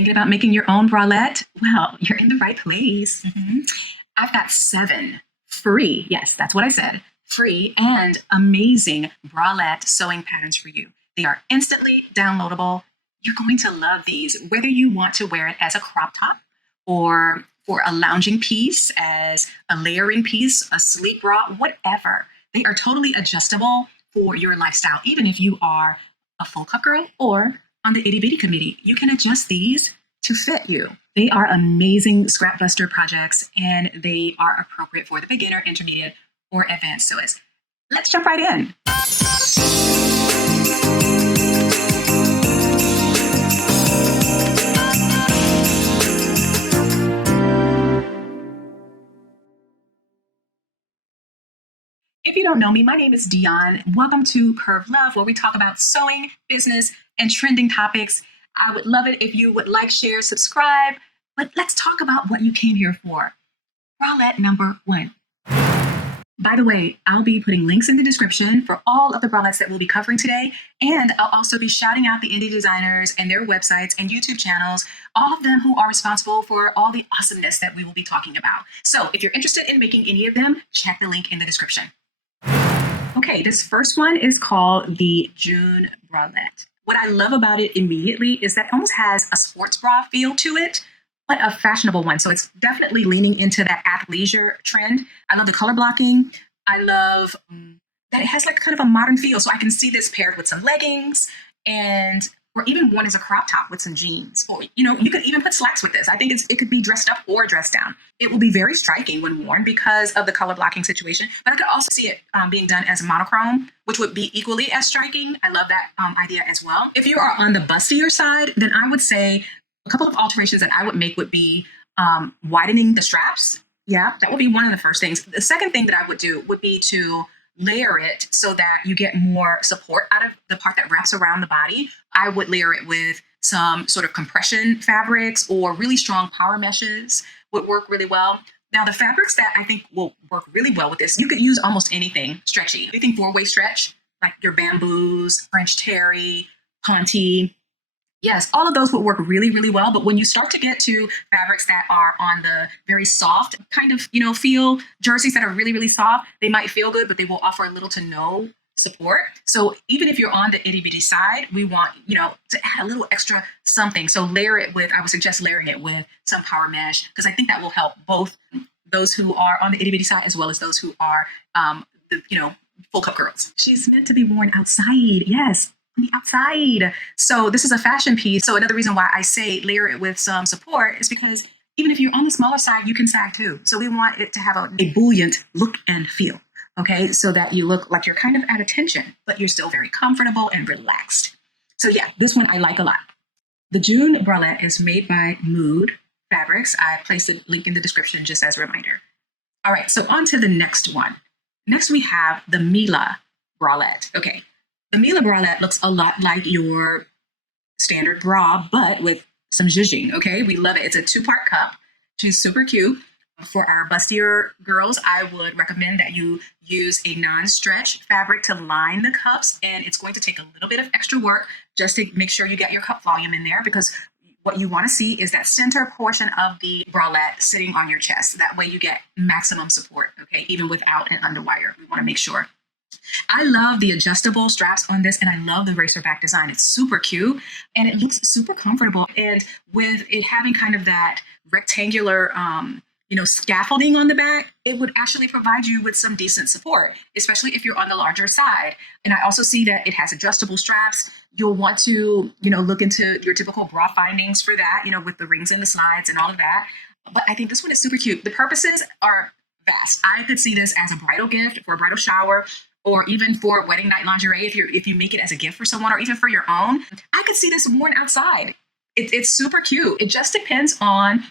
Thinking about making your own bralette? Well, you're in the right place. I've got 7 free, yes, that's what I said, free and amazing bralette sewing patterns for you. They are instantly downloadable. You're going to love these, whether you want to wear it as a crop top or for a lounging piece, as a layering piece, a sleek bra, whatever. They are totally adjustable for your lifestyle. Even if you are a full cup girl or on the itty bitty committee, you can adjust these to fit you. They are amazing scrap buster projects, and they are appropriate for the beginner, intermediate, or advanced sewist. Let's jump right in. If you don't know me, my name is Dion. Welcome to Curve Love, where we talk about sewing, business, and trending topics. I would love it if you would like, share, subscribe, but let's talk about what you came here for. Bralette number 1. By the way, I'll be putting links in the description for all of the bralettes that we'll be covering today, and I'll also be shouting out the indie designers and their websites and YouTube channels, all of them who are responsible for all the awesomeness that we will be talking about. So if you're interested in making any of them, check the link in the description. Okay, this first one is called the June Bralette. What I love about it immediately is that it almost has a sports bra feel to it, but a fashionable one. So it's definitely leaning into that athleisure trend. I love the color blocking. I love that it has like kind of a modern feel. So I can see this paired with some leggings and or even one as a crop top with some jeans. Or, you could even put slacks with this. I think it could be dressed up or dressed down. It will be very striking when worn because of the color blocking situation. But I could also see it being done as a monochrome, which would be equally as striking. I love that idea as well. If you are on the bustier side, then I would say a couple of alterations that I would make would be widening the straps. Yeah, that would be one of the first things. The second thing that I would do would be to layer it so that you get more support out of the part that wraps around the body. I would layer it with some sort of compression fabrics or really strong power meshes would work really well. Now, the fabrics that I think will work really well with this, you could use almost anything stretchy. Anything 4-way stretch, like your bamboos, French terry, ponte. Yes, all of those would work really, really well. But when you start to get to fabrics that are on the very soft kind of, feel, jerseys that are really, really soft, they might feel good, but they will offer a little to no support. So even if you're on the itty bitty side, we want, to add a little extra something. So I would suggest layering it with some power mesh, because I think that will help both those who are on the itty bitty side as well as those who are, full cup girls. She's meant to be worn outside. Yes. On the outside. So this is a fashion piece. So another reason why I say layer it with some support is because even if you're on the smaller side, you can sag too. So we want it to have a buoyant look and feel. Okay. So that you look like you're kind of at attention, but you're still very comfortable and relaxed. So yeah, this one I like a lot. The June Bralette is made by Mood Fabrics. I placed a link in the description just as a reminder. All right. So on to the next one. Next we have the Mila Bralette. Okay. The Mila Bralette looks a lot like your standard bra, but with some zhuzhing, okay? We love it. It's a 2-part cup. She's super cute. For our bustier girls, I would recommend that you use a non-stretch fabric to line the cups, and it's going to take a little bit of extra work just to make sure you get your cup volume in there, because what you want to see is that center portion of the bralette sitting on your chest. That way you get maximum support, okay? Even without an underwire, we want to make sure. I love the adjustable straps on this, and I love the racer back design. It's super cute and it looks super comfortable. And with it having kind of that rectangular, scaffolding on the back, it would actually provide you with some decent support, especially if you're on the larger side. And I also see that it has adjustable straps. You'll want to, look into your typical bra findings for that, with the rings and the slides and all of that. But I think this one is super cute. The purposes are vast. I could see this as a bridal gift for a bridal shower, or even for wedding night lingerie, if you make it as a gift for someone, or even for your own. I could see this worn outside. It's super cute. It just depends on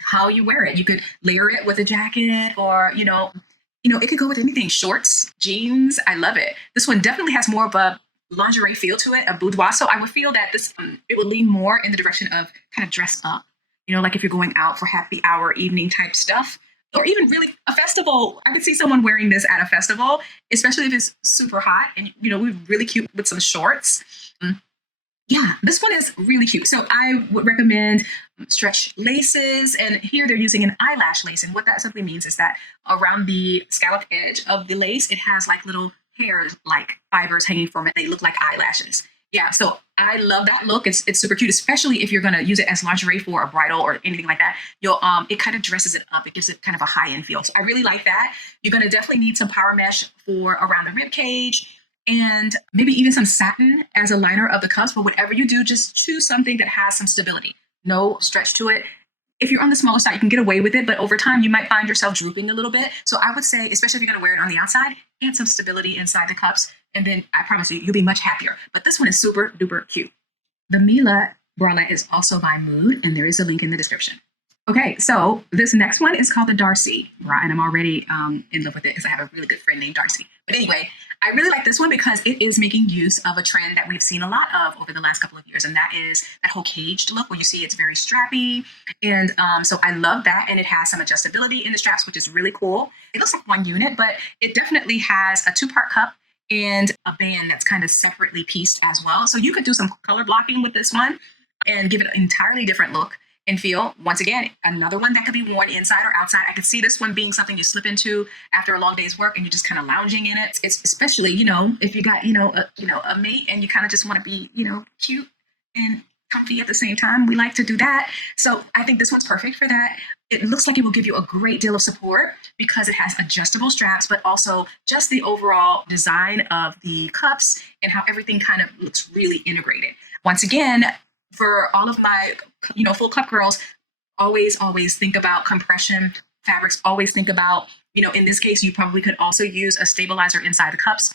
how you wear it. You could layer it with a jacket, or it could go with anything. Shorts, jeans. I love it. This one definitely has more of a lingerie feel to it, a boudoir. So I would feel that this it would lean more in the direction of kind of dress up. Like if you're going out for happy hour, evening type stuff. Or even really a festival. I could see someone wearing this at a festival, especially if it's super hot and, we're really cute with some shorts. Yeah, this one is really cute. So I would recommend stretch laces, and here they're using an eyelash lace. And what that simply means is that around the scallop edge of the lace, it has like little hairs, like fibers hanging from it. They look like eyelashes. Yeah, so I love that look. It's super cute, especially if you're gonna use it as lingerie for a bridal or anything like that. You'll it kind of dresses it up. It gives it kind of a high end feel. So I really like that. You're gonna definitely need some power mesh for around the rib cage, and maybe even some satin as a liner of the cuffs. But whatever you do, just choose something that has some stability, no stretch to it. If you're on the smaller side, you can get away with it, but over time, you might find yourself drooping a little bit. So I would say, especially if you're going to wear it on the outside, add some stability inside the cuffs, and then I promise you, you'll be much happier. But this one is super duper cute. The Mila bralette is also by Mood, and there is a link in the description. Okay, so this next one is called the Darcy bra, and I'm already in love with it because I have a really good friend named Darcy. But anyway, I really like this one because it is making use of a trend that we've seen a lot of over the last couple of years, and that is that whole caged look where you see it's very strappy. And so I love that, and it has some adjustability in the straps, which is really cool. It looks like one unit, but it definitely has a two-part cup and a band that's kind of separately pieced as well. So you could do some color blocking with this one and give it an entirely different look and feel. Once again, another one that could be worn inside or outside. I could see this one being something you slip into after a long day's work and you're just kind of lounging in it. It's especially, if you got, a mate and you kind of just want to be, cute and comfy at the same time. We like to do that. So I think this one's perfect for that. It looks like it will give you a great deal of support because it has adjustable straps, but also just the overall design of the cups and how everything kind of looks really integrated. Once again, for all of my, full cup girls, always think about compression fabrics. Always think about, in this case, you probably could also use a stabilizer inside the cups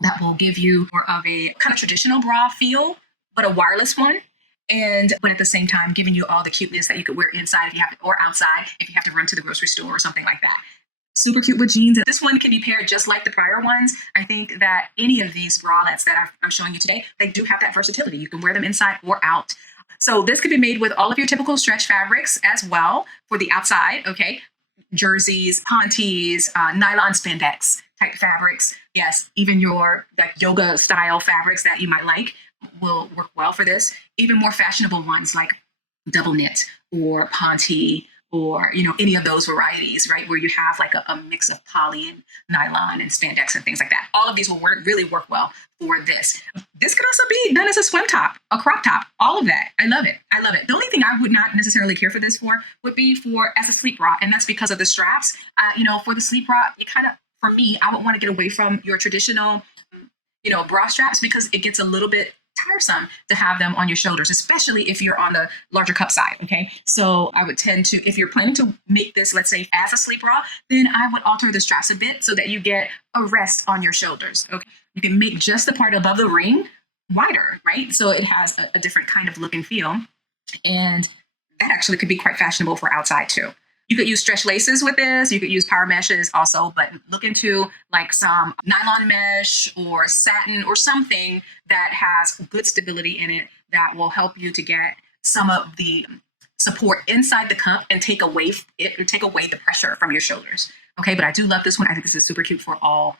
that will give you more of a kind of traditional bra feel, but a wireless one. But at the same time, giving you all the cuteness that you could wear inside if you have to, or outside if you have to run to the grocery store or something like that. Super cute with jeans. This one can be paired just like the prior ones. I think that any of these bralettes that I'm showing you today, they do have that versatility. You can wear them inside or out. So this could be made with all of your typical stretch fabrics as well for the outside, okay? Jerseys, panties, nylon spandex type fabrics. Yes, even that yoga style fabrics that you might like will work well for this. Even more fashionable ones like double knit or ponte, or any of those varieties, right, where you have like a mix of poly and nylon and spandex and things like that. All of these will really work well for this. This could also be done as a swim top, a crop top, all of that. I love it. The only thing I would not necessarily care for this for would be for as a sleep bra, and that's because of the straps. For the sleep bra, for me, I would want to get away from your traditional, bra straps because it gets a little bit tiresome to have them on your shoulders, especially if you're on the larger cup side. Okay. So I would tend to, if you're planning to make this, let's say as a sleep bra, then I would alter the straps a bit so that you get a rest on your shoulders. Okay. You can make just the part above the ring wider, right? So it has a different kind of look and feel. And that actually could be quite fashionable for outside too. You could use stretch laces with this. You could use power meshes also, but look into like some nylon mesh or satin or something that has good stability in it that will help you to get some of the support inside the cup and take away the pressure from your shoulders. Okay, but I do love this one. I think this is super cute for all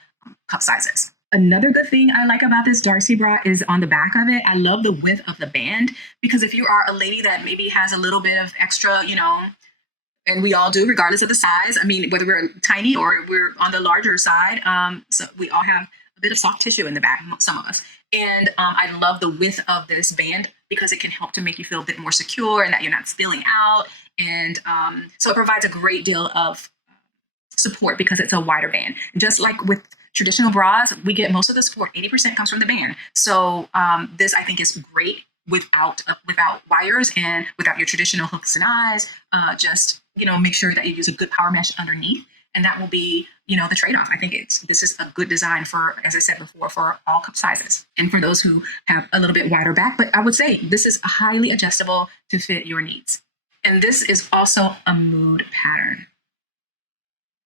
cup sizes. Another good thing I like about this Darcy bra is on the back of it. I love the width of the band because if you are a lady that maybe has a little bit of extra, and we all do, regardless of the size. I mean, whether we're tiny or we're on the larger side. So we all have a bit of soft tissue in the back, some of us. And I love the width of this band because it can help to make you feel a bit more secure and that you're not spilling out. And so it provides a great deal of support because it's a wider band. Just like with traditional bras, we get most of the support, 80% comes from the band. So this I think is great without wires and without your traditional hooks and eyes. Just make sure that you use a good power mesh underneath, and that will be the trade-off. I think this is a good design for, as I said before, for all cup sizes and for those who have a little bit wider back. But I would say this is highly adjustable to fit your needs. And this is also a Mood pattern.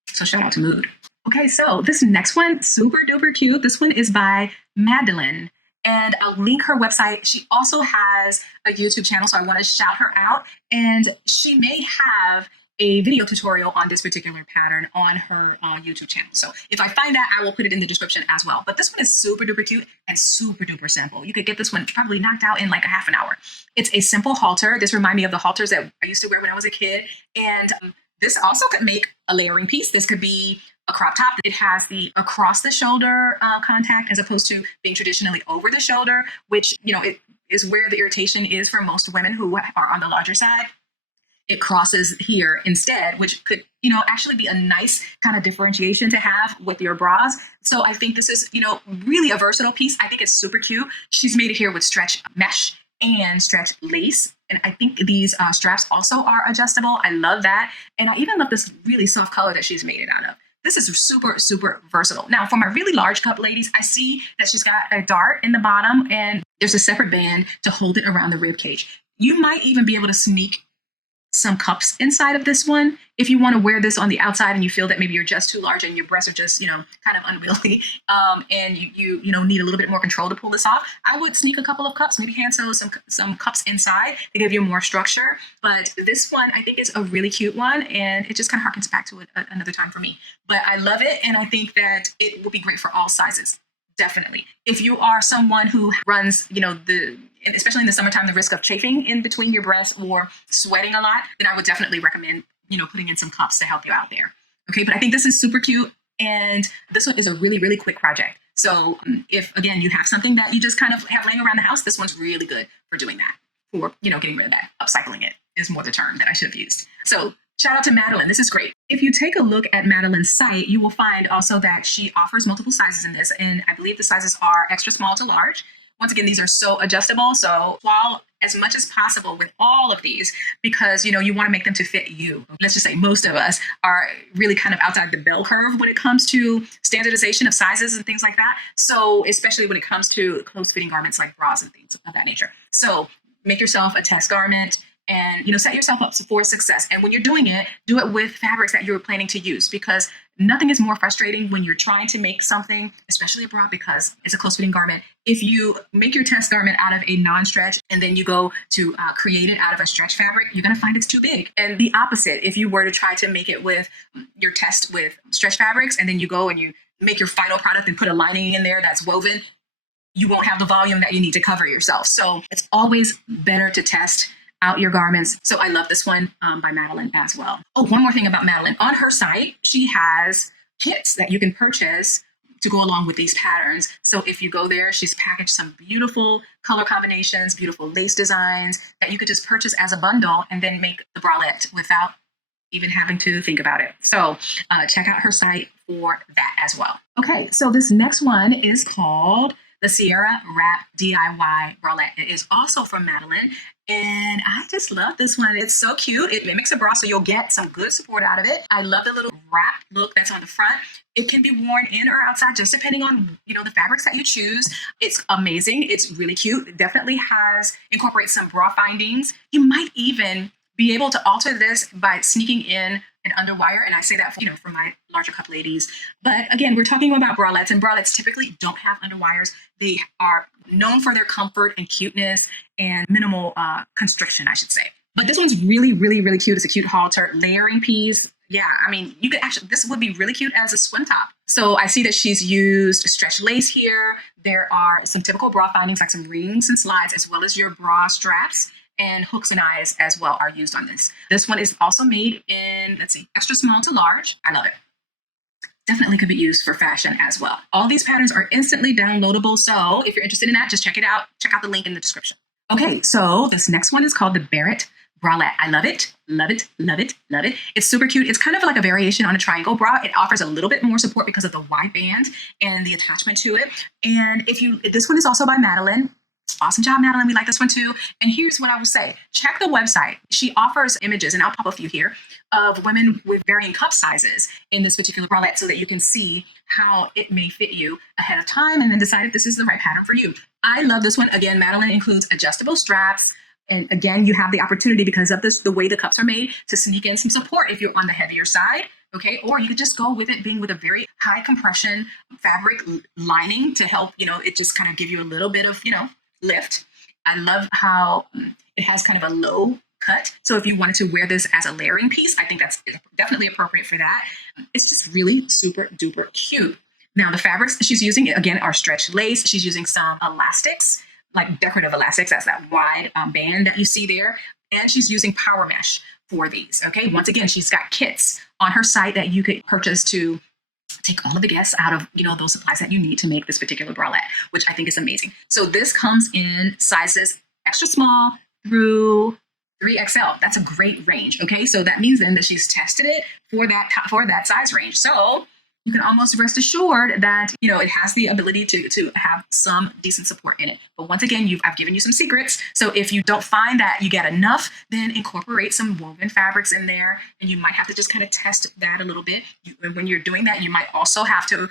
So shout out to Mood. Okay, so this next one, super duper cute. This one is by Madeline. And I'll link her website. She also has a YouTube channel, so I want to shout her out. And she may have a video tutorial on this particular pattern on her YouTube channel. So if I find that, I will put it in the description as well. But this one is super duper cute and super duper simple. You could get this one probably knocked out in like a half an hour. It's a simple halter. This reminds me of the halters that I used to wear when I was a kid. And this also could make a layering piece. This could be a crop top. It has the across the shoulder contact as opposed to being traditionally over the shoulder, which, it is where the irritation is for most women who are on the larger side. It crosses here instead, which could, actually be a nice kind of differentiation to have with your bras. So I think this is, really a versatile piece. I think it's super cute. She's made it here with stretch mesh and stretch lace. And I think these straps also are adjustable. I love that. And I even love this really soft color that she's made it out of. This is super, super versatile. Now, for my really large cup ladies, I see that she's got a dart in the bottom and there's a separate band to hold it around the rib cage. You might even be able to sneak some cups inside of this one if you want to wear this on the outside and you feel that maybe you're just too large and your breasts are just kind of unwieldy, and you need a little bit more control to pull this off. I would sneak a couple of cups, maybe hand sew some cups inside to give you more structure. But this one I think is a really cute one, and it just kind of harkens back to another time for me. But I love it, and I think that it will be great for all sizes. Definitely. If you are someone who runs, especially in the summertime, the risk of chafing in between your breasts or sweating a lot, then I would definitely recommend, putting in some cups to help you out there. Okay. But I think this is super cute. And this one is a really, really quick project. So if, again, you have something that you just kind of have laying around the house, this one's really good for doing that, for, getting rid of that. Upcycling it is more the term that I should have used. So shout out to Madeline. This is great. If you take a look at Madeline's site, you will find also that she offers multiple sizes in this. And I believe the sizes are extra small to large. Once again, these are so adjustable. So while as much as possible with all of these, because, you want to make them to fit you. Let's just say most of us are really kind of outside the bell curve when it comes to standardization of sizes and things like that. So especially when it comes to close fitting garments like bras and things of that nature. So make yourself a test garment and, set yourself up for success. And when you're doing it, do it with fabrics that you're planning to use, because nothing is more frustrating when you're trying to make something, especially a bra, because it's a close fitting garment. If you make your test garment out of a non-stretch and then you go to create it out of a stretch fabric, you're going to find it's too big. And the opposite, if you were to try to make it with your test with stretch fabrics and then you go and you make your final product and put a lining in there that's woven, you won't have the volume that you need to cover yourself. So it's always better to test out your garments. So I love this one by Madeline as well. Oh, one more thing about Madeline. On her site, she has kits that you can purchase to go along with these patterns. So if you go there, she's packaged some beautiful color combinations, beautiful lace designs that you could just purchase as a bundle and then make the bralette without even having to think about it. So check out her site for that as well. Okay, so this next one is called the Sierra Wrap DIY Bralette. It is also from Madeline. And I just love this one. It's so cute. It mimics a bra, so you'll get some good support out of it. I love the little wrap look that's on the front. It can be worn in or outside, just depending on, the fabrics that you choose. It's amazing. It's really cute. It definitely incorporates some bra findings. You might even be able to alter this by sneaking in an underwire. And I say that for my larger cup ladies. But again, we're talking about bralettes, and bralettes typically don't have underwires. They are known for their comfort and cuteness and minimal constriction, I should say. But this one's really, really, really cute. It's a cute halter layering piece. Yeah, you could this would be really cute as a swim top. So I see that she's used stretch lace here. There are some typical bra findings like some rings and slides, as well as your bra straps. And hooks and eyes as well are used on this. This one is also made in, extra small to large. I love it. Definitely could be used for fashion as well. All these patterns are instantly downloadable. So if you're interested in that, just check it out. Check out the link in the description. Okay, so this next one is called the Barrett Bralette. I love it. Love it. Love it. Love it. It's super cute. It's kind of like a variation on a triangle bra. It offers a little bit more support because of the wide band and the attachment to it. And this one is also by Madeline. Awesome job, Madeline. We like this one too. And here's what I would say. Check the website. She offers images, and I'll pop a few here, of women with varying cup sizes in this particular bralette so that you can see how it may fit you ahead of time and then decide if this is the right pattern for you. I love this one. Again, Madeline includes adjustable straps. And again, you have the opportunity, because of the way the cups are made, to sneak in some support if you're on the heavier side. Okay, or you could just go with it being with a very high compression fabric lining to help, it just kind of give you a little bit of, lift. I love how it has kind of a low cut. So if you wanted to wear this as a layering piece, I think that's definitely appropriate for that. It's just really super duper cute. Now the fabrics she's using, again, are stretch lace. She's using some elastics, like decorative elastics. That's that wide band that you see there. And she's using power mesh for these. Okay. Once again, she's got kits on her site that you could purchase to take all of the guests out of, those supplies that you need to make this particular bralette, which I think is amazing. So this comes in sizes extra small through 3XL. That's a great range. Okay. So that means then that she's tested it for that size range. So you can almost rest assured that, it has the ability to have some decent support in it. But once again, I've given you some secrets. So if you don't find that you get enough, then incorporate some woven fabrics in there. And you might have to just kind of test that a little bit. When you're doing that, you might also have to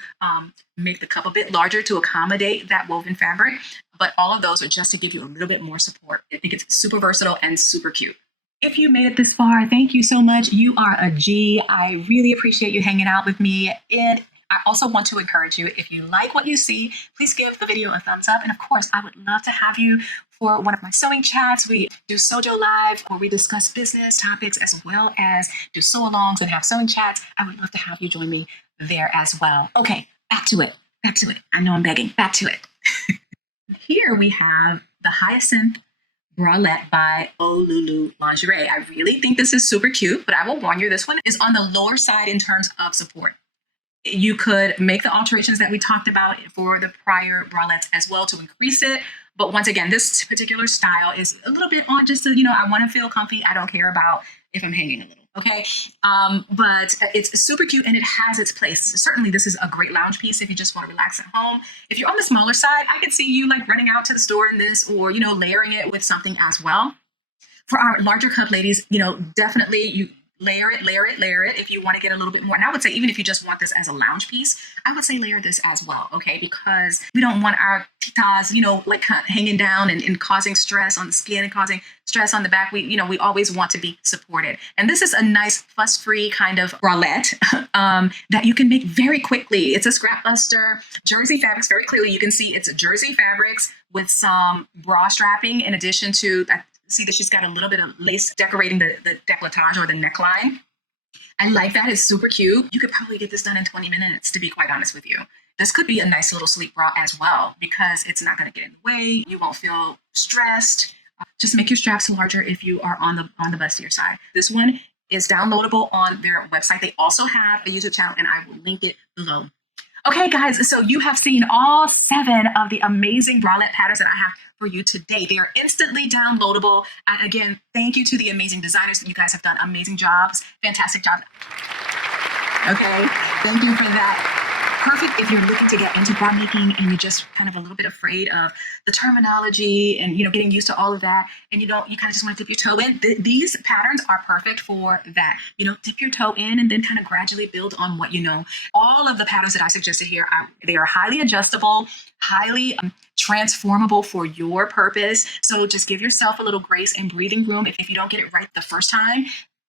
make the cup a bit larger to accommodate that woven fabric. But all of those are just to give you a little bit more support. I think it's super versatile and super cute. If you made it this far, thank you so much. You are a G. I really appreciate you hanging out with me. And I also want to encourage you, if you like what you see, please give the video a thumbs up. And of course, I would love to have you for one of my sewing chats. We do Sojo Live, where we discuss business topics as well as do sew-alongs and have sewing chats. I would love to have you join me there as well. Okay, back to it. I know I'm begging. Back to it. Here we have the Hyacinth Bralette by Lulu Lingerie. I really think this is super cute, but I will warn you, this one is on the lower side in terms of support. You could make the alterations that we talked about for the prior bralettes as well to increase it. But once again, this particular style is a little bit on just to, I want to feel comfy. I don't care about if I'm hanging a little. Okay. But it's super cute and it has its place. Certainly this is a great lounge piece if you just want to relax at home. If you're on the smaller side, I could see you like running out to the store in this or, layering it with something as well. For our larger cup ladies, definitely you layer it if you want to get a little bit more. And I would say, even if you just want this as a lounge piece, I would say layer this as well. Okay. Because we don't want our titas, like hanging down and causing stress on the skin and causing stress on the back. We always want to be supported. And this is a nice fuss-free kind of bralette that you can make very quickly. It's a scrap buster, jersey fabrics. Very clearly, you can see it's jersey fabrics with some bra strapping in addition to that. See that she's got a little bit of lace decorating the décolletage or the neckline. I like that. It's super cute. You could probably get this done in 20 minutes, to be quite honest with you. This could be a nice little sleep bra as well because it's not going to get in the way. You won't feel stressed. Just make your straps larger if you are on the bustier side. This one is downloadable on their website. They also have a YouTube channel, and I will link it below. Okay, guys, so you have seen all 7 of the amazing bralette patterns that I have for you today. They are instantly downloadable. And again, thank you to the amazing designers that you guys have done amazing jobs, fantastic jobs. Okay, thank you for that. Perfect if you're looking to get into bra making and you're just kind of a little bit afraid of the terminology and, getting used to all of that. And you kind of just want to dip your toe in. These patterns are perfect for that. Dip your toe in and then kind of gradually build on what you know. All of the patterns that I suggested here, they are highly adjustable, highly transformable for your purpose. So just give yourself a little grace and breathing room. If you don't get it right the first time,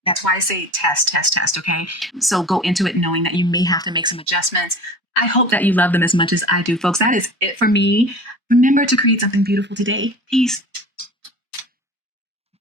that's why I say test, okay? So go into it knowing that you may have to make some adjustments. I hope that you love them as much as I do, folks. That is it for me. Remember to create something beautiful today. Peace.